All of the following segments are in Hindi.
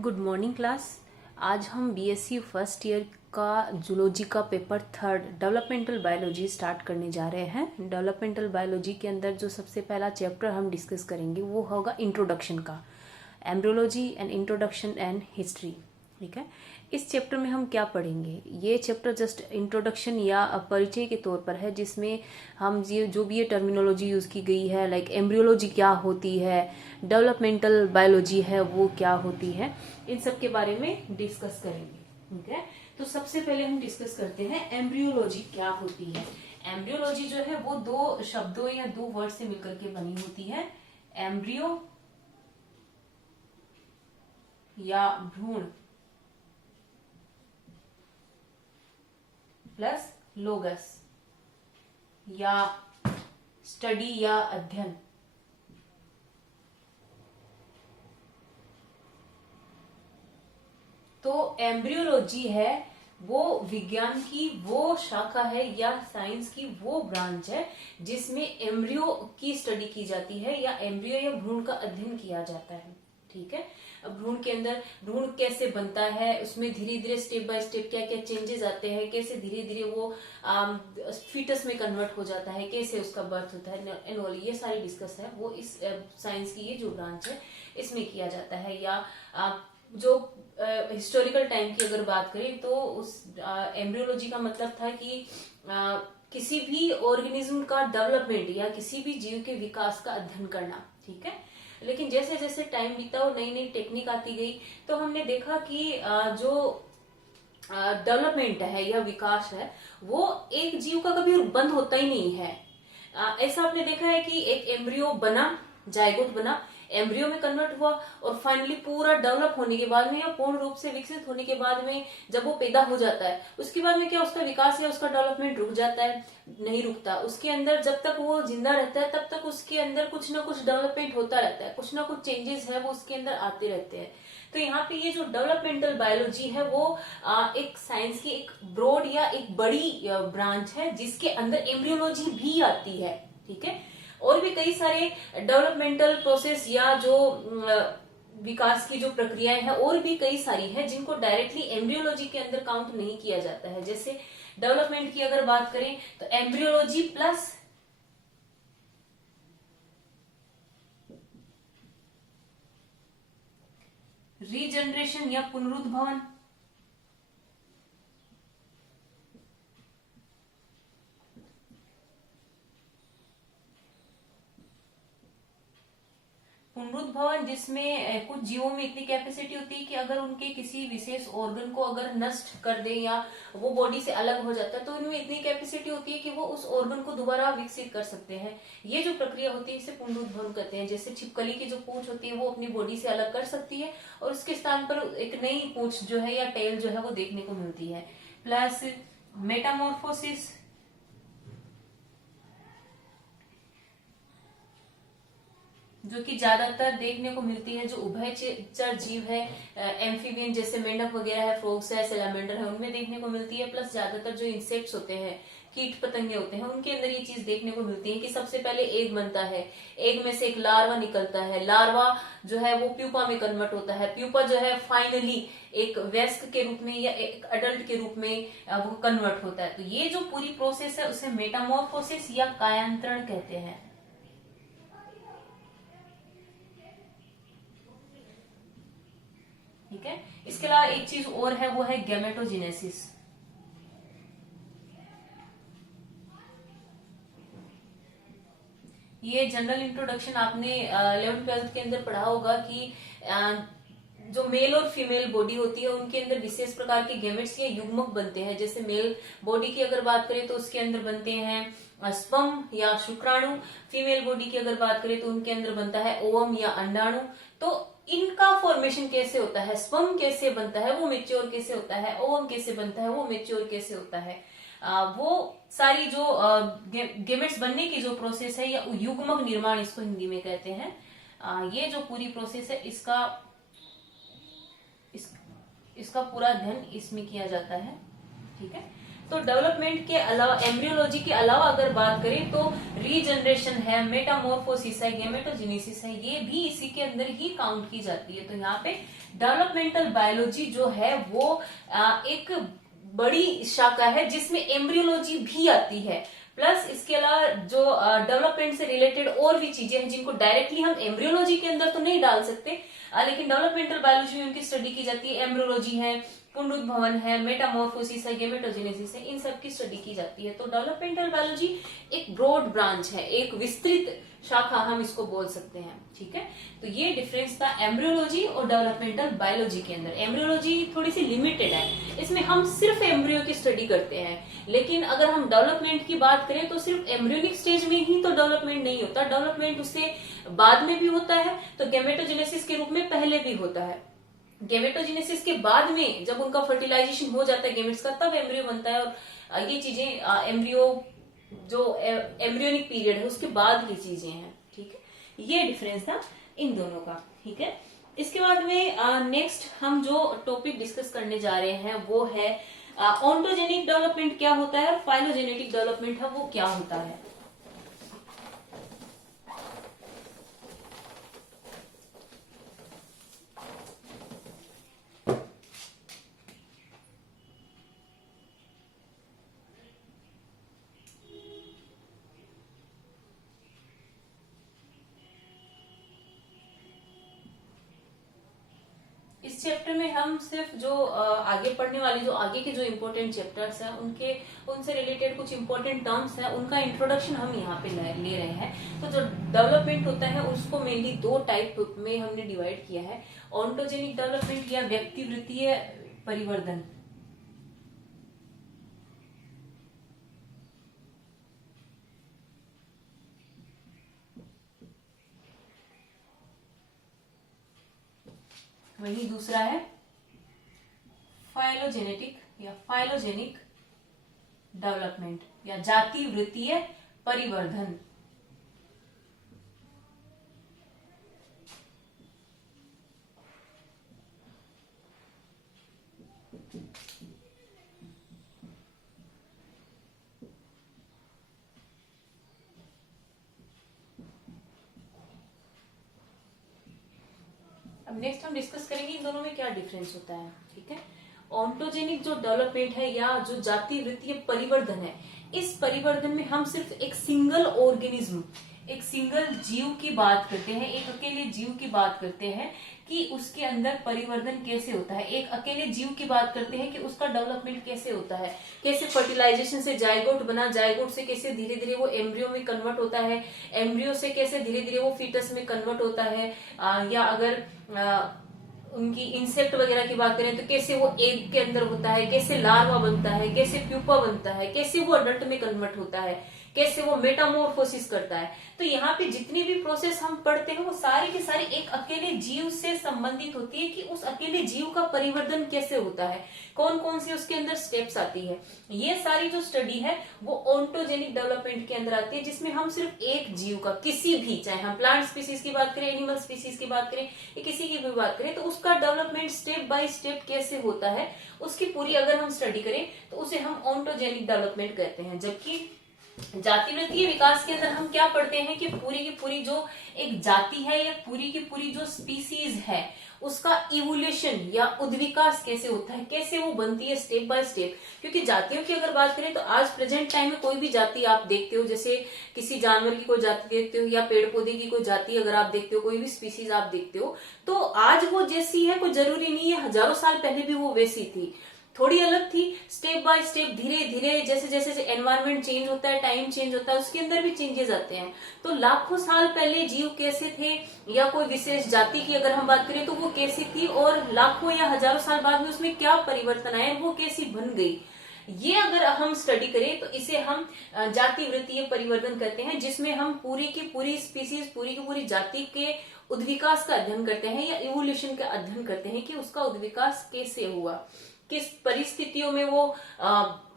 Good morning class. आज हम बीएससी फर्स्ट ईयर का जूलॉजी का paper third developmental biology start करने जा रहे हैं। डेवलपमेंटल बायोलॉजी के अंदर जो सबसे पहला चैप्टर हम डिस्कस करेंगे वो होगा इंट्रोडक्शन का, embryology and introduction and history. ठीक है, इस चैप्टर में हम क्या पढ़ेंगे? ये चैप्टर जस्ट इंट्रोडक्शन या परिचय के तौर पर है, जिसमें हम ये जो भी ये टर्मिनोलॉजी यूज की गई है, लाइक एम्ब्रियोलॉजी क्या होती है, डेवलपमेंटल बायोलॉजी है वो क्या होती है, इन सब के बारे में डिस्कस करेंगे। ठीक है, तो सबसे पहले हम डिस्कस करते हैं एम्ब्रियोलॉजी क्या होती है। एम्ब्रियोलॉजी जो है वो दो शब्दों या दो वर्ड से मिलकर के बनी होती है। एम्ब्रियो या भ्रूण प्लस लोगस या स्टडी या अध्ययन। तो एम्ब्रियोलॉजी है वो विज्ञान की वो शाखा है या साइंस की वो ब्रांच है जिसमें एम्ब्रियो की स्टडी की जाती है या एम्ब्रियो या भ्रूण का अध्ययन किया जाता है। ठीक है, अब भ्रूण के अंदर भ्रूण कैसे बनता है, उसमें धीरे धीरे स्टेप बाय स्टेप क्या क्या चेंजेस आते हैं, कैसे धीरे धीरे वो फीटस में कन्वर्ट हो जाता है, कैसे उसका बर्थ होता है एंड ऑल, ये सारी डिस्कस है वो इस साइंस की ये जो ब्रांच है इसमें किया जाता है। या जो हिस्टोरिकल टाइम की अगर बात करें तो उस एम्ब्रियोलॉजी का मतलब था कि किसी भी ऑर्गेनिज्म का डेवलपमेंट या किसी भी जीव के विकास का अध्ययन करना। ठीक है, लेकिन जैसे जैसे टाइम बीता और नई नई टेक्निक आती गई तो हमने देखा कि जो डेवलपमेंट है या विकास है वो एक जीव का कभी बंद होता ही नहीं है। ऐसा आपने देखा है कि एक एम्ब्रियो बना, जायगोट बना, एम्ब्रियो में कन्वर्ट हुआ और फाइनली पूरा डेवलप होने के बाद में या पूर्ण रूप से विकसित होने के बाद में जब वो पैदा हो जाता है उसके बाद में क्या उसका विकास या उसका डेवलपमेंट रुक जाता है? नहीं रुकता। उसके अंदर जब तक वो जिंदा रहता है तब तक उसके अंदर कुछ ना कुछ डेवलपमेंट होता रहता है, कुछ ना कुछ चेंजेस है वो उसके अंदर आते रहते हैं। तो यहाँ पे ये जो डेवलपमेंटल बायोलॉजी है वो एक साइंस की एक ब्रॉड या एक बड़ी ब्रांच है जिसके अंदर एम्ब्रियोलॉजी भी आती है। ठीक है, और भी कई सारे डेवलपमेंटल प्रोसेस या जो विकास की जो प्रक्रियाएं हैं और भी कई सारी हैं जिनको डायरेक्टली एम्ब्रियोलॉजी के अंदर काउंट नहीं किया जाता है। जैसे डेवलपमेंट की अगर बात करें तो एम्ब्रियोलॉजी प्लस रीजनरेशन या पुनरुद्भवन, पुनरुद्भवन जिसमें कुछ जीवों में इतनी कैपेसिटी होती है कि अगर उनके किसी विशेष ऑर्गन को अगर नष्ट कर दे या वो बॉडी से अलग हो जाता है तो उनमें इतनी कैपेसिटी होती है कि वो उस ऑर्गन को दोबारा विकसित कर सकते हैं। ये जो प्रक्रिया होती है इसे पुनरुद्भवन कहते हैं। जैसे छिपकली की जो पूंछ होती है वो अपनी बॉडी से अलग कर सकती है और उसके स्थान पर एक नई पूंछ जो है या टेल जो है वो देखने को मिलती है। प्लस मेटामॉर्फोसिस जो कि ज्यादातर देखने को मिलती है जो उभयचर जीव है, एम्फीबियन जैसे मेंढक वगैरह है, फ्रॉग्स है, सैलामेंडर है, उनमें देखने को मिलती है। प्लस ज्यादातर जो इंसेक्ट्स होते हैं, कीट पतंगे होते हैं, उनके अंदर ये चीज देखने को मिलती है कि सबसे पहले एग बनता है, एग में से एक लार्वा निकलता है, लार्वा जो है वो प्यूपा में कन्वर्ट होता है, प्यूपा जो है फाइनली एक वयस्क के रूप में या एक अडल्ट के रूप में वो कन्वर्ट होता है। तो ये जो पूरी प्रोसेस है उसे मेटामॉर्फोसिस या कायांतरण कहते हैं। ठीक है, इसके अलावा एक चीज और है वो है गैमेटोजेनेसिस। ये जनरल इंट्रोडक्शन आपने 11th-12th के अंदर पढ़ा होगा कि जो मेल और फीमेल बॉडी होती है उनके अंदर विशेष प्रकार के गैमेट्स या युग्मक बनते हैं। जैसे मेल बॉडी की अगर बात करें तो उसके अंदर बनते हैं स्पर्म या शुक्राणु, फीमेल बॉडी की अगर बात करें तो उनके अंदर बनता है ओवम या अंडाणु। तो इनका फॉर्मेशन कैसे होता है, स्पर्म कैसे बनता है, वो मेच्योर कैसे होता है, ओवम कैसे बनता है, वो मेच्योर कैसे होता है, वो सारी जो गेमेट्स बनने की जो प्रोसेस है या युग्मक निर्माण इसको हिंदी में कहते हैं, ये जो पूरी प्रोसेस है इसका पूरा अध्ययन इसमें किया जाता है। ठीक है, तो डेवलपमेंट के अलावा, एम्ब्रियोलॉजी के अलावा अगर बात करें तो रीजनरेशन है, मेटामॉर्फोसिस है, गेमेटोजेनेसिस है, ये भी इसी के अंदर ही काउंट की जाती है। तो यहाँ पे डेवलपमेंटल बायोलॉजी जो है वो एक बड़ी शाखा है जिसमें एम्ब्रियोलॉजी भी आती है। प्लस इसके अलावा जो डेवलपमेंट से रिलेटेड और भी चीजें हैं जिनको डायरेक्टली हम एम्ब्रियोलॉजी के अंदर तो नहीं डाल सकते, लेकिन डेवलपमेंटल बायोलॉजी में उनकी स्टडी की जाती है। एम्ब्रियोलॉजी है, पुनरुद्भवन है, मेटामॉर्फोसिस है, गेमेटोजेनेसिस है, इन सब की स्टडी की जाती है। तो डेवलपमेंटल बायोलॉजी एक ब्रॉड ब्रांच है, एक विस्तृत शाखा हम इसको बोल सकते हैं। ठीक है, तो ये डिफरेंस था एम्ब्रियोलॉजी और डेवलपमेंटल बायोलॉजी के अंदर। एम्ब्रियोलॉजी थोड़ी सी लिमिटेड है, इसमें हम सिर्फ एम्ब्रियो की स्टडी करते हैं, लेकिन अगर हम डेवलपमेंट की बात करें तो सिर्फ एम्ब्रियोनिक स्टेज में ही तो डेवलपमेंट नहीं होता, डेवलपमेंट उससे बाद में भी होता है, तो गेमेटोजेनेसिस के रूप में पहले भी होता है। गेमेटोजेनेसिस के बाद में जब उनका फर्टिलाइजेशन हो जाता है गेमेट्स का, तब एम्ब्रियो बनता है। और ये चीजें एम्ब्रियो जो एम्ब्रियोनिक पीरियड है उसके बाद की चीजें हैं। ठीक है, ये डिफरेंस था इन दोनों का। ठीक है, इसके बाद में नेक्स्ट हम जो टॉपिक डिस्कस करने जा रहे हैं वो है ऑन्टोजेनिक डेवलपमेंट क्या होता है और फाइलोजेनेटिक डेवलपमेंट है वो क्या होता है। इस चैप्टर में हम सिर्फ जो आगे पढ़ने वाले जो आगे के जो इम्पोर्टेंट चैप्टर्स हैं उनसे रिलेटेड कुछ इम्पोर्टेंट टर्म्स हैं उनका इंट्रोडक्शन हम यहाँ पे ले रहे हैं। तो जो डेवलपमेंट होता है उसको मेनली दो टाइप में हमने डिवाइड किया है, ऑन्टोजेनिक डेवलपमेंट या व्यक्तिवृत्तीय परिवर्धन। वही दूसरा है फाइलोजेनेटिक या फाइलोजेनिक डेवलपमेंट या जाति वृत्तीय परिवर्धन। अब नेक्स्ट हम डिस्कस करेंगे इन दोनों में क्या डिफरेंस होता है। ठीक है, ऑन्टोजेनिक जो डेवलपमेंट है या जो जाति वृत्तीय परिवर्धन है, इस परिवर्धन में हम सिर्फ एक सिंगल ऑर्गेनिज्म, एक सिंगल जीव की बात करते हैं, एक अकेले जीव की बात करते हैं कि उसके अंदर परिवर्तन कैसे होता है। एक अकेले जीव की बात करते हैं कि उसका डेवलपमेंट कैसे होता है, कैसे फर्टिलाइजेशन से जायगोट बना, जायगोट से कैसे धीरे धीरे वो एम्ब्रियो में कन्वर्ट होता है, एम्ब्रियो से कैसे धीरे धीरे वो फीटस में कन्वर्ट होता है, या अगर उनकी इंसेक्ट वगैरह की बात करें तो कैसे वो एग के अंदर होता है, कैसे लार्वा बनता है, कैसे प्यूपा बनता है, कैसे वो अडल्ट में कन्वर्ट होता है, कैसे वो मेटामॉर्फोसिस करता है। तो यहाँ पे जितनी भी प्रोसेस हम पढ़ते हैं वो सारी की सारी एक अकेले जीव से संबंधित होती है कि उस अकेले जीव का परिवर्तन कैसे होता है, कौन कौन सी उसके अंदर स्टेप्स आती है। ये सारी जो स्टडी है वो ऑन्टोजेनिक डेवलपमेंट के अंदर आती है, जिसमें हम सिर्फ एक जीव का, किसी भी, चाहे हम प्लांट स्पीसीज की बात करें, एनिमल स्पीसीज की बात करें या किसी की भी बात करें, तो उसका डेवलपमेंट स्टेप बाय स्टेप कैसे होता है उसकी पूरी अगर हम स्टडी करें तो उसे हम ऑन्टोजेनिक डेवलपमेंट कहते हैं। जबकि जातिवृत्तीय विकास के अंदर हम क्या पढ़ते हैं कि पूरी की पूरी जो एक जाति है या पूरी की पूरी जो स्पीसीज है उसका इवोल्यूशन या उद्विकास कैसे होता है, कैसे वो बनती है स्टेप बाय स्टेप। क्योंकि जातियों की अगर बात करें तो आज प्रेजेंट टाइम में कोई भी जाति आप देखते हो, जैसे किसी जानवर की कोई जाति देखते हो या पेड़ पौधे की कोई जाति अगर आप देखते हो, कोई भी स्पीसीज आप देखते हो, तो आज वो जैसी है कोई जरूरी नहीं है हजारों साल पहले भी वो वैसी थी, थोड़ी अलग थी। स्टेप बाय स्टेप धीरे धीरे जैसे जैसे एनवायरनमेंट चेंज होता है, टाइम चेंज होता है, उसके अंदर भी चेंजेस आते हैं। तो लाखों साल पहले जीव कैसे थे या कोई विशेष जाति की अगर हम बात करें तो वो कैसी थी, और लाखों या हजारों साल बाद में उसमें क्या परिवर्तन आया, वो कैसी बन गई, ये अगर हम स्टडी करें तो इसे हम जाति वृत्तीय परिवर्तन कहते हैं, जिसमें हम पूरी की पूरी स्पीसीज, पूरी की पूरी जाति के उद्विकास का अध्ययन करते हैं या इवोल्यूशन का अध्ययन करते हैं कि उसका उद्विकास कैसे हुआ, किस परिस्थितियों में वो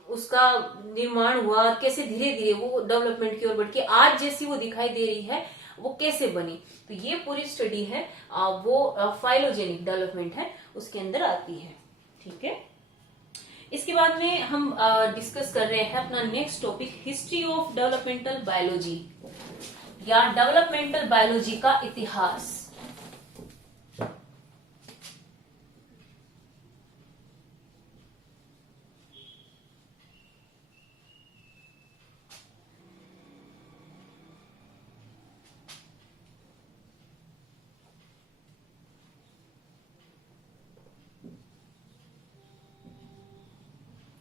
उसका निर्माण हुआ, कैसे धीरे धीरे वो डेवलपमेंट की ओर बढ़ के आज जैसी वो दिखाई दे रही है वो कैसे बनी। तो ये पूरी स्टडी है वो फाइलोजेनिक डेवलपमेंट है उसके अंदर आती है। ठीक है, इसके बाद में हम डिस्कस कर रहे हैं अपना next topic, history of developmental biology या डेवलपमेंटल बायोलॉजी का इतिहास।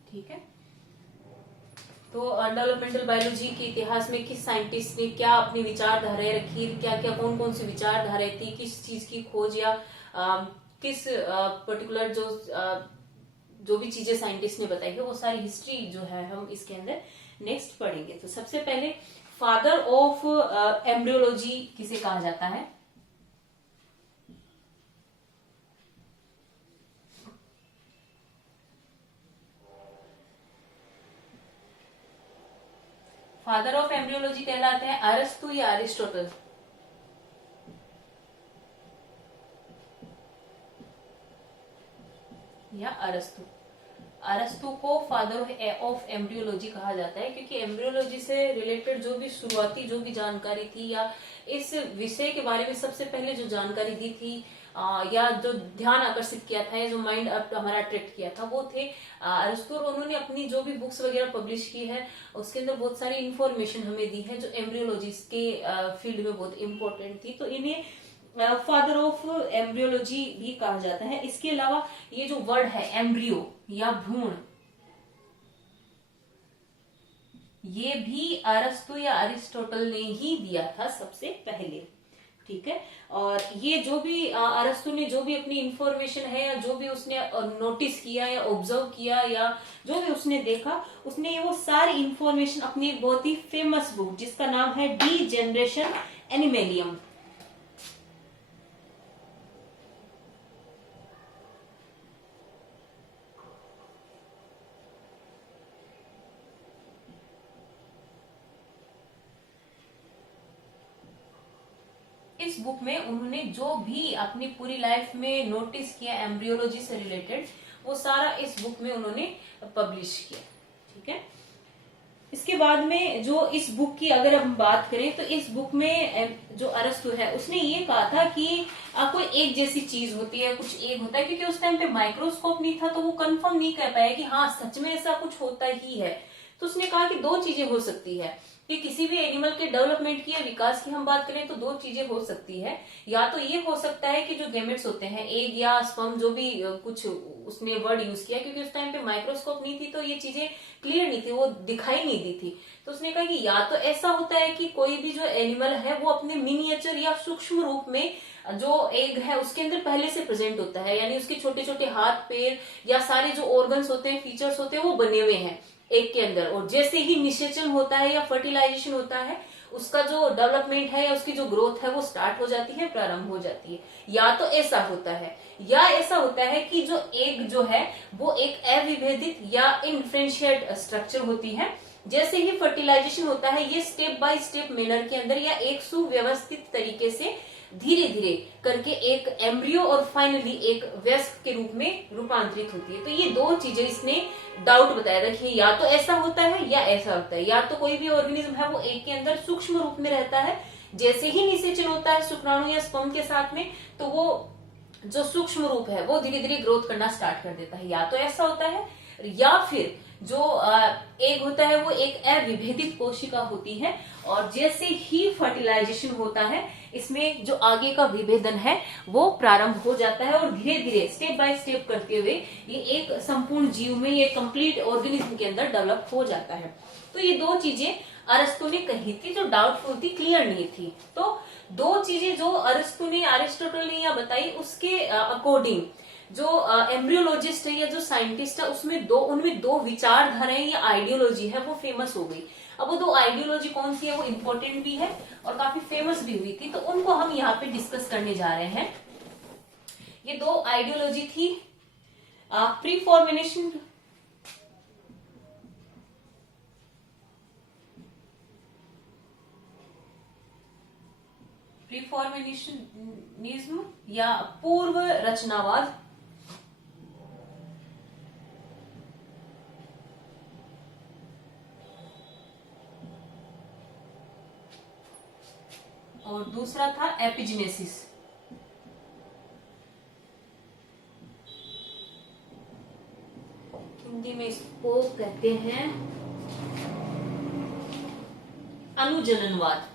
ठीक है, तो डेवलपमेंटल बायोलॉजी के इतिहास में किस साइंटिस्ट ने क्या अपनी विचारधाराएं रखी, क्या क्या कौन कौन सी विचारधाराएं थी, किस चीज की खोज या किस पर्टिकुलर जो भी चीजें साइंटिस्ट ने बताई है वो सारी हिस्ट्री जो है हम इसके अंदर नेक्स्ट पढ़ेंगे। तो सबसे पहले फादर ऑफ एम्ब्रियोलॉजी किसे कहा जाता है? फादर ऑफ एम्ब्रियोलॉजी कहलाते हैं अरस्तु या अरिस्टोटल? या अरस्तु। अरस्तु को फादर ऑफ एम्ब्रियोलॉजी कहा जाता है क्योंकि एम्ब्रियोलॉजी से रिलेटेड जो भी शुरुआती जो भी जानकारी थी या इस विषय के बारे में सबसे पहले जो जानकारी दी थी या जो ध्यान आकर्षित किया था या जो माइंड हमारा अट्रैक्ट किया था वो थे अरस्तु। और उन्होंने अपनी जो भी बुक्स वगैरह पब्लिश की है उसके अंदर बहुत सारी इंफॉर्मेशन हमें दी है जो एम्ब्रियोलॉजी के फील्ड में बहुत इंपॉर्टेंट थी, तो इन्हें फादर ऑफ एम्ब्रियोलॉजी भी कहा जाता है। इसके अलावा ये जो वर्ड है एम्ब्रियो या भ्रूण, ये भी अरस्तु या अरिस्टोटल ने ही दिया था सबसे पहले। ठीक है, और ये जो भी अरस्तु ने जो भी अपनी इंफॉर्मेशन है या जो भी उसने नोटिस किया या ऑब्जर्व किया या जो भी उसने देखा, उसने वो सारी इंफॉर्मेशन अपनी एक बहुत ही फेमस बुक जिसका नाम है डी जनरेशन एनिमेलियम, इस बुक में उन्होंने जो भी अपनी पूरी लाइफ में नोटिस किया एम्ब्रियोलॉजी से रिलेटेड वो सारा इस बुक में उन्होंने पब्लिश किया। ठीक है, इसके बाद में जो इस बुक की अगर हम बात करें तो इस बुक में जो अरस्तु है उसने ये कहा था कि कोई एक जैसी चीज होती है, कुछ एक होता है, क्योंकि उस टाइम पे माइक्रोस्कोप नहीं था तो वो कंफर्म नहीं कर पाया कि हाँ सच में ऐसा कुछ होता ही है। तो उसने कहा कि दो चीजें हो सकती है कि किसी भी एनिमल के डेवलपमेंट की या विकास की हम बात करें तो दो चीजें हो सकती है। या तो ये हो सकता है कि जो गैमेट्स होते हैं, एग या स्पर्म, जो भी कुछ उसने वर्ड यूज किया क्योंकि उस टाइम पे माइक्रोस्कोप नहीं थी तो ये चीजें क्लियर नहीं थी, वो दिखाई नहीं दी थी। तो उसने कहा कि या तो ऐसा होता है कि कोई भी जो एनिमल है वो अपने मिनिएचर या सूक्ष्म रूप में जो एग है उसके अंदर पहले से प्रेजेंट होता है, यानी उसके छोटे छोटे हाथ पैर या सारे जो ऑर्गन्स होते हैं, फीचर्स होते हैं वो बने हुए हैं एग के अंदर। और जैसे ही निषेचन होता है या फर्टिलाइजेशन होता है उसका जो डेवलपमेंट है या उसकी जो ग्रोथ है वो स्टार्ट हो जाती है, प्रारंभ हो जाती है। या तो ऐसा होता है या ऐसा होता है कि जो एग जो है वो एक अविभेदित या इनडिफरेंशिएट स्ट्रक्चर होती है। जैसे ही फर्टिलाइजेशन होता है ये स्टेप बाय स्टेप मैनर के अंदर या एक सुव्यवस्थित तरीके से धीरे धीरे करके एक एम्ब्रियो और फाइनली एक वयस्क के रूप में रूपांतरित होती है। तो ये दो चीजें इसने डाउट बताया था कि या तो ऐसा होता है या ऐसा होता है। या तो कोई भी ऑर्गेनिज्म है वो एक के अंदर सूक्ष्म रूप में रहता है, जैसे ही निषेचन होता है शुक्राणु या स्पर्म के साथ में तो वो जो सूक्ष्म रूप है वो धीरे धीरे ग्रोथ करना स्टार्ट कर देता है। या तो ऐसा होता है या फिर जो एग होता है वो एक अविभेदित कोशिका होती है और जैसे ही फर्टिलाइजेशन होता है इसमें जो आगे का विभेदन है वो प्रारंभ हो जाता है और धीरे धीरे स्टेप बाय स्टेप करते हुए ये एक संपूर्ण जीव में, ये कंप्लीट ऑर्गेनिज्म के अंदर डेवलप हो जाता है। तो ये दो चीजें अरस्तु ने कही थी जो डाउटफुल थी, क्लियर नहीं थी। तो दो चीजें जो अरस्तु ने, अरिस्टोटल ने या बताई उसके अकॉर्डिंग जो एम्ब्रियोलॉजिस्ट है या जो साइंटिस्ट है उनमें दो विचारधाराएं या आइडियोलॉजी है वो फेमस हो गई। अब वो दो आइडियोलॉजी कौन सी है वो इम्पोर्टेंट भी है और काफी फेमस भी हुई थी, तो उनको हम यहाँ पे डिस्कस करने जा रहे हैं। ये दो आइडियोलॉजी थी प्रीफॉर्मेशन प्रीफॉर्मेशनिज्म या पूर्व रचनावाद और दूसरा था एपिजेनेसिस। हिंदी में इसको कहते हैं अनुजननवाद।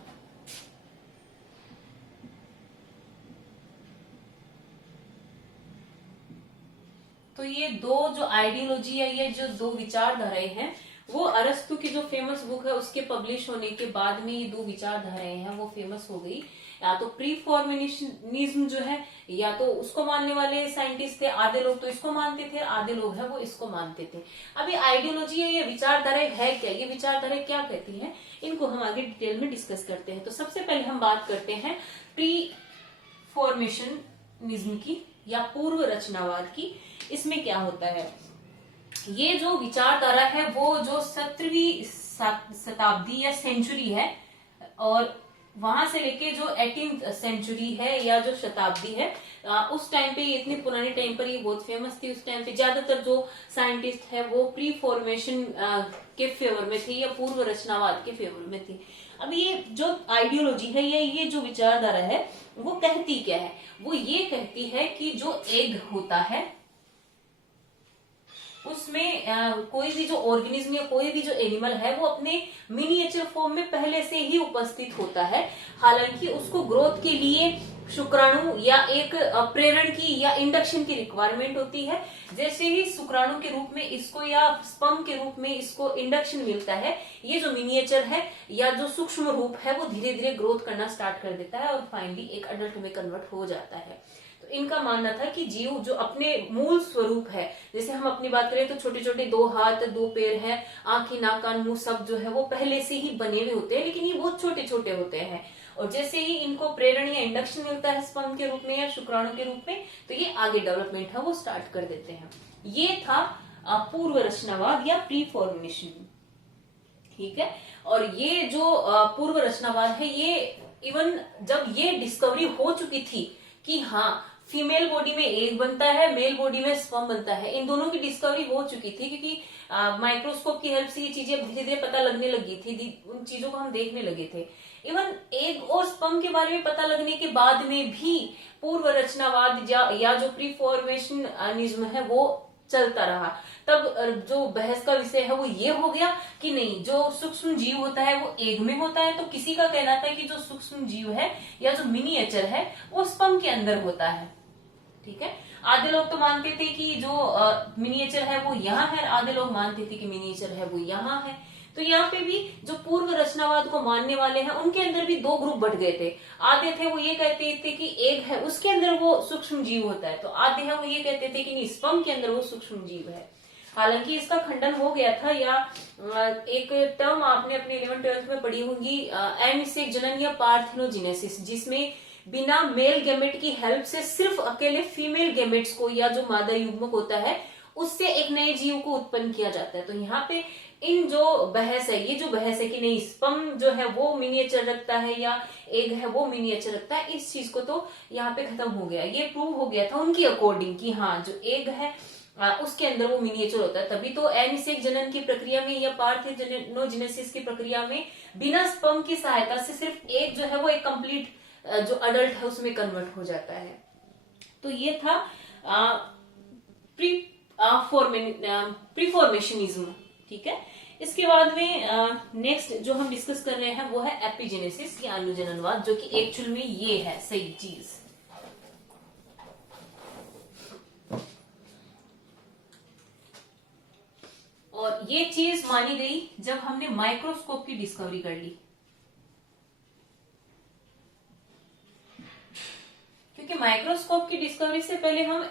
तो ये दो जो आइडियोलॉजी है, ये जो दो विचारधाराएं हैं, वो अरस्तु की जो फेमस बुक है उसके पब्लिश होने के बाद में ये दो विचारधाराएं हैं वो फेमस हो गई। या तो प्री फॉर्मेशनिज्म जो है, या तो उसको मानने वाले साइंटिस्ट थे, आधे लोग तो इसको मानते थे, आधे लोग हैं वो इसको मानते थे। अब ये आइडियोलॉजी है, ये विचारधाराएं है क्या, ये विचारधाराएं क्या कहती हैं, इनको हम आगे डिटेल में डिस्कस करते हैं। तो सबसे पहले हम बात करते हैं प्री फॉर्मेशनिज्म की या पूर्व रचनावाद की। इसमें क्या होता है, ये जो विचारधारा है वो जो 17वीं शताब्दी या सेंचुरी है, और वहां से लेके जो 18th सेंचुरी है या जो शताब्दी है, उस टाइम पे, इतने पुराने टाइम पर ये बहुत फेमस थी। उस टाइम पे ज्यादातर जो साइंटिस्ट है वो प्री फॉर्मेशन के फेवर में थे या पूर्व रचनावाद के फेवर में थी। अब ये जो आइडियोलॉजी है या ये जो विचारधारा है वो कहती क्या है, वो ये कहती है कि जो एग होता है उसमें कोई भी जो ऑर्गेनिज्म या कोई भी जो एनिमल है वो अपने मिनिएचर फॉर्म में पहले से ही उपस्थित होता है। हालांकि उसको ग्रोथ के लिए शुक्राणु या एक प्रेरण की या इंडक्शन की रिक्वायरमेंट होती है। जैसे ही शुक्राणु के रूप में इसको या स्पर्म के रूप में इसको इंडक्शन मिलता है, ये जो मिनिएचर है या जो सूक्ष्म रूप है वो धीरे धीरे ग्रोथ करना स्टार्ट कर देता है और फाइनली एक अडल्ट में कन्वर्ट हो जाता है। तो इनका मानना था कि जीव जो अपने मूल स्वरूप है, जैसे हम अपनी बात करें तो छोटे छोटे 2 हाथ 2 पैर हैं, आंखें नाक कान मुंह सब जो है वो पहले से ही बने हुए होते हैं, लेकिन ये बहुत छोटे छोटे होते हैं। और जैसे ही इनको प्रेरण या इंडक्शन मिलता है स्पर्म के रूप में या शुक्राणु के रूप में, तो ये आगे डेवलपमेंट है वो स्टार्ट कर देते हैं। ये था पूर्व रचनावाद या प्री फॉर्मेशन। ठीक है, और ये जो पूर्व रचनावाद है, ये इवन जब ये डिस्कवरी हो चुकी थी कि हाँ फीमेल बॉडी में एग बनता है, मेल बॉडी में स्पर्म बनता है, इन दोनों की डिस्कवरी हो चुकी थी, क्योंकि माइक्रोस्कोप की हेल्प से ये चीजें धीरे धीरे पता लगने लगी थी, उन चीजों को हम देखने लगे थे। इवन एग और स्पर्म के बारे में पता लगने के बाद में भी पूर्व रचनावाद या जो प्री फॉर्मेशनिज्म है वो चलता रहा। तब जो बहस का विषय है वो ये हो गया कि नहीं, जो सूक्ष्म जीव होता है वो एग में होता है, तो किसी का कहना था कि जो सूक्ष्म जीव है या जो मिनिएचर है वो स्पर्म के अंदर होता है। ठीक है, आधे लोग तो मानते थे कि जो मिनिएचर है वो यहाँ है, आधे लोग मानते थे कि मिनिएचर है वो यहाँ है। तो यहाँ पे भी जो पूर्व रचनावाद को मानने वाले हैं उनके अंदर भी 2 ग्रुप बढ़ गए थे। आधे थे वो ये कहते थे कि एग है उसके अंदर वो सूक्ष्म जीव होता है, तो आधे हैं वो ये कहते थे कि नहीं, स्पर्म के अंदर वो सूक्ष्म जीव है। हालांकि इसका खंडन हो गया था, या एक टर्म आपने अपने 11th-12th में पढ़ी होंगी, अनिषेक जनन या पार्थेनोजेनेसिस, जिसमें बिना मेल गैमेट की हेल्प से सिर्फ अकेले फीमेल गैमेट्स को या जो मादा युग्मक होता है उससे एक नए जीव को उत्पन्न किया जाता है। तो यहाँ पे इन जो बहस है, ये जो बहस है कि नहीं स्पर्म जो है वो मिनिएचर रखता है या एग है वो मिनिएचर रखता है, इस चीज को तो यहाँ पे खत्म हो गया। ये प्रूव हो गया था उनकी अकॉर्डिंग कि हाँ जो एग है उसके अंदर वो मिनिएचर होता है। तभी तो अनिषेक जनन की प्रक्रिया में या पार्थेनोजेनेसिस की प्रक्रिया में बिना स्पर्म की सहायता से सिर्फ एग जो है वो एक कंप्लीट जो अडल्ट है उसमें कन्वर्ट हो जाता है। तो ये था प्री फॉर्मेशनिज्म। ठीक है, इसके बाद में नेक्स्ट जो हम डिस्कस कर रहे हैं वो है एपिजेनेसिस या अनुजननवाद, जो कि एक्चुअल में ये है सही चीज। और ये चीज मानी गई जब हमने माइक्रोस्कोप की डिस्कवरी कर ली, क्योंकि माइक्रोस्कोप की डिस्कवरी से पहले हम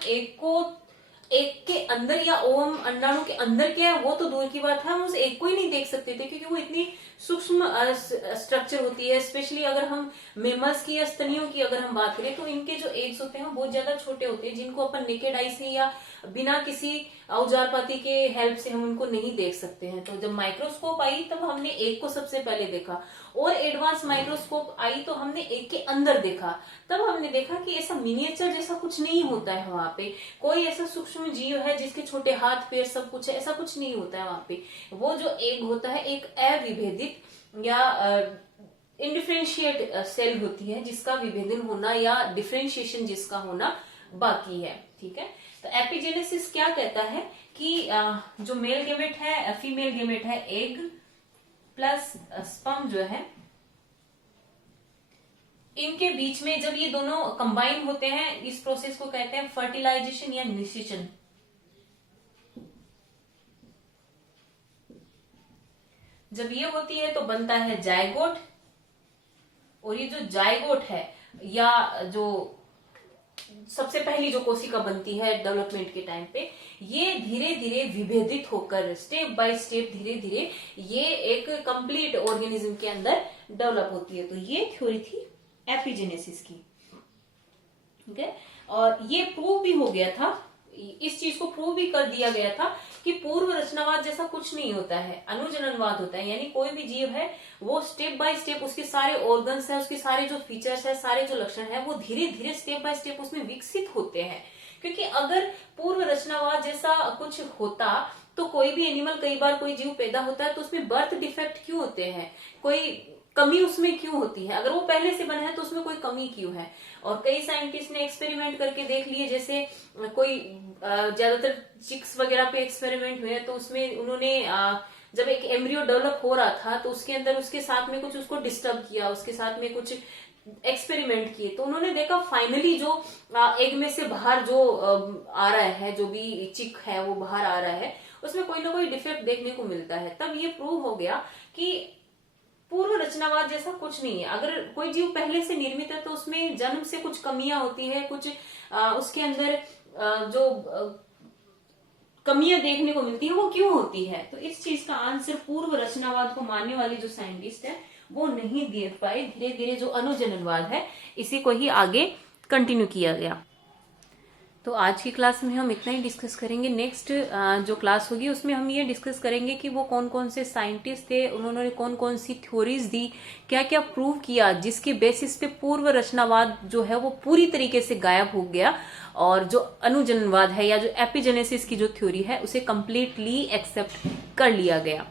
एक के अंदर या ओवम अंडाणु के अंदर क्या है वो तो दूर की बात है, हम उस एक को ही नहीं देख सकते थे, क्योंकि वो इतनी सूक्ष्म स्ट्रक्चर होती है। स्पेशली अगर हम मेमल्स की या स्तनियों की अगर हम बात करें तो इनके जो एग्स होते हैं बहुत ज्यादा छोटे होते हैं, जिनको अपन नेकेड आई से या बिना किसी औजारपाती के हेल्प से हम उनको नहीं देख सकते हैं। तो जब माइक्रोस्कोप आई तब हमने एक को सबसे पहले देखा, और एडवांस माइक्रोस्कोप आई तो हमने एक के अंदर देखा। तब हमने देखा कि ऐसा मिनिएचर जैसा कुछ नहीं होता है वहां पे, कोई ऐसा सूक्ष्म जीव है जिसके छोटे हाथ पैर सब कुछ है, ऐसा कुछ नहीं होता है वहां पे। वो जो एग होता है एक अविभेदित या इनडिफरेंशिएट सेल होती है जिसका विभेदन होना या डिफरेंशिएशन जिसका होना बाकी है। ठीक है, तो एपिजेनेसिस क्या कहता है कि जो मेल गेमेट है, फीमेल गेमेट है, एग प्लस स्पर्म जो है, इनके बीच में जब ये दोनों कंबाइन होते हैं, इस प्रोसेस को कहते हैं फर्टिलाइजेशन या निषेचन। जब ये होती है तो बनता है जायगोट, और ये जो जायगोट है या जो सबसे पहली जो कोशिका बनती है डेवलपमेंट के टाइम पे, ये धीरे धीरे विभेदित होकर स्टेप बाय स्टेप धीरे धीरे ये एक कंप्लीट ऑर्गेनिज्म के अंदर डेवलप होती है। तो ये थ्योरी थी एपिजेनेसिस की। ठीक है, और ये प्रूव भी हो गया था, इस चीज को प्रूव भी कर दिया गया था कि पूर्व रचनावाद जैसा कुछ नहीं होता है, अनुजननवाद होता है। यानी कोई भी जीव है वो स्टेप बाय स्टेप उसके सारे ऑर्गन्स है, उसके सारे जो फीचर्स है, सारे जो लक्षण है, वो धीरे धीरे स्टेप बाय स्टेप उसमें विकसित होते हैं। क्योंकि अगर पूर्व रचनावाद जैसा कुछ होता तो कोई भी एनिमल, कई बार कोई जीव पैदा होता है तो उसमें बर्थ डिफेक्ट क्यों होते हैं, कोई कमी उसमें क्यों होती है? अगर वो पहले से बना है तो उसमें कोई कमी क्यों है? और कई साइंटिस्ट ने एक्सपेरिमेंट करके देख लिए, जैसे कोई ज्यादातर चिक्स वगैरह पे एक्सपेरिमेंट हुए तो उसमें उन्होंने जब एक एम्ब्रियो डेवलप हो रहा था तो उसके अंदर उसके साथ में कुछ उसको डिस्टर्ब किया, उसके साथ में कुछ एक्सपेरिमेंट किए, तो उन्होंने देखा फाइनली जो एग में से बाहर जो आ रहा है, जो भी चिक है वो बाहर आ रहा है, उसमें कोई ना कोई डिफेक्ट देखने को मिलता है। तब ये प्रूव हो गया कि पूर्व रचनावाद जैसा कुछ नहीं है। अगर कोई जीव पहले से निर्मित है तो उसमें जन्म से कुछ कमियां होती है, कुछ उसके अंदर जो कमियां देखने को मिलती है वो क्यों होती है? तो इस चीज का आंसर पूर्व रचनावाद को मानने वाले जो साइंटिस्ट है वो नहीं दे पाए। धीरे धीरे जो अनुजननवाद है इसी को ही आगे कंटिन्यू किया गया। तो आज की क्लास में हम इतना ही डिस्कस करेंगे। नेक्स्ट जो क्लास होगी उसमें हम ये डिस्कस करेंगे कि वो कौन कौन से साइंटिस्ट थे, उन्होंने कौन कौन सी थ्योरीज दी, क्या क्या प्रूव किया, जिसके बेसिस पे पूर्व रचनावाद जो है वो पूरी तरीके से गायब हो गया और जो अनुजननवाद है या जो एपिजेनेसिस की जो थ्योरी है उसे कंप्लीटली एक्सेप्ट कर लिया गया।